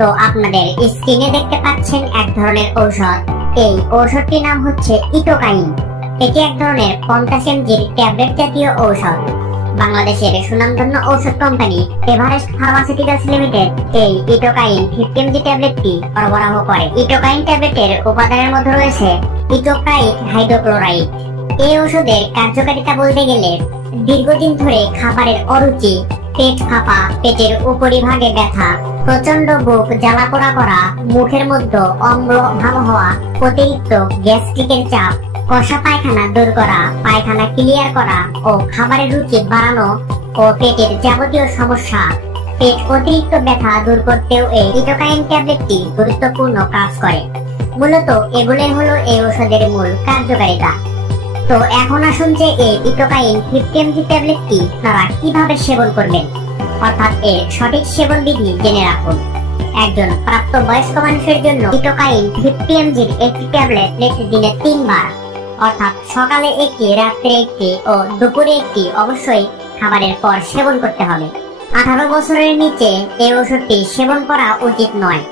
তো আপনাদের স্ক্রিনে দেখতে পাচ্ছেন এক ধরনের ঔষধ। এই ঔষধটির নাম হচ্ছে ইটোকাইন। এটি এক ধরনের 50 mg ট্যাবলেট জাতীয় ঔষধ। বাংলাদেশের সুনামধন্য ঔষধ কোম্পানি এভারেস্ট ফার্মাসিউটিক্যালস লিমিটেড এই ইটোকাইন 50 mg ট্যাবলেটটি সরবরাহ করে। ইটোকাইন ট্যাবলেটের উপাদানের মধ্যে রয়েছে ইটোপ্রাইট হাইড্রোক্লোরাইড। এই ঔষধের কার্যকারিতা বলতে গেলে দীর্ঘদিন ধরে খাবারের অরুচি, পেট ফাঁপা, পেটের উপরিভাগে ব্যথা, প্রচন্ড বুক জ্বালাপোড়া করা, মুখের মধ্যে অম্ল ভাব হওয়া, অতিরিক্ত গ্যাস্ট্রিকের চাপ, কষা পায়খানা দূর করা, পায়খানা ক্লিয়ার করা ও খাবারের রুচি বাড়ানো ও পেটের যাবতীয় সমস্যা, পেট অতিরিক্ত ব্যথা দূর করতেও এই ইটোকাইন ট্যাবলেটটি গুরুত্বপূর্ণ কাজ করে। মূলত এগুলোই হলো এই ঔষধের মূল কার্যকারিতা। তো এখন আসুন যে এই ইটোকাইন 50 mg ট্যাবলেটটি আপনারা কিভাবে সেবন করবেন, অর্থাৎ এর সঠিক সেবন বিধি জেনে রাখুন। একজন প্রাপ্তবয়স্ক মানুষের জন্য ইটোকাইন 50 mg একটি ট্যাবলেট দিনে 3 বার, অর্থাৎ সকালে একটি, রাত্রে একটি ও দুপুরে একটি অবশ্যই খাবারের পর সেবন করতে হবে। 18 বছরের নিচে এই ওষুধটি সেবন করা উচিত নয়।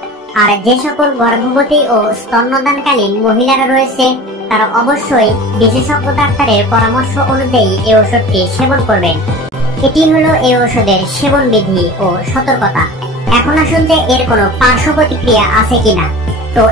আর যে সকল গর্ভবতী ও স্তন্যদানকালীন মহিলারা রয়েছে তারা অবশ্যই বিশেষজ্ঞ ডাক্তারের পরামর্শ অনুযায়ী এই ওষুধটি সেবন করবেন। এটি হলো এই ওষুধের সেবন বিধি ও সতর্কতা। এখন আসুন যে এর কোনো পার্শ্ব প্রতিক্রিয়া আছে কিনা। তো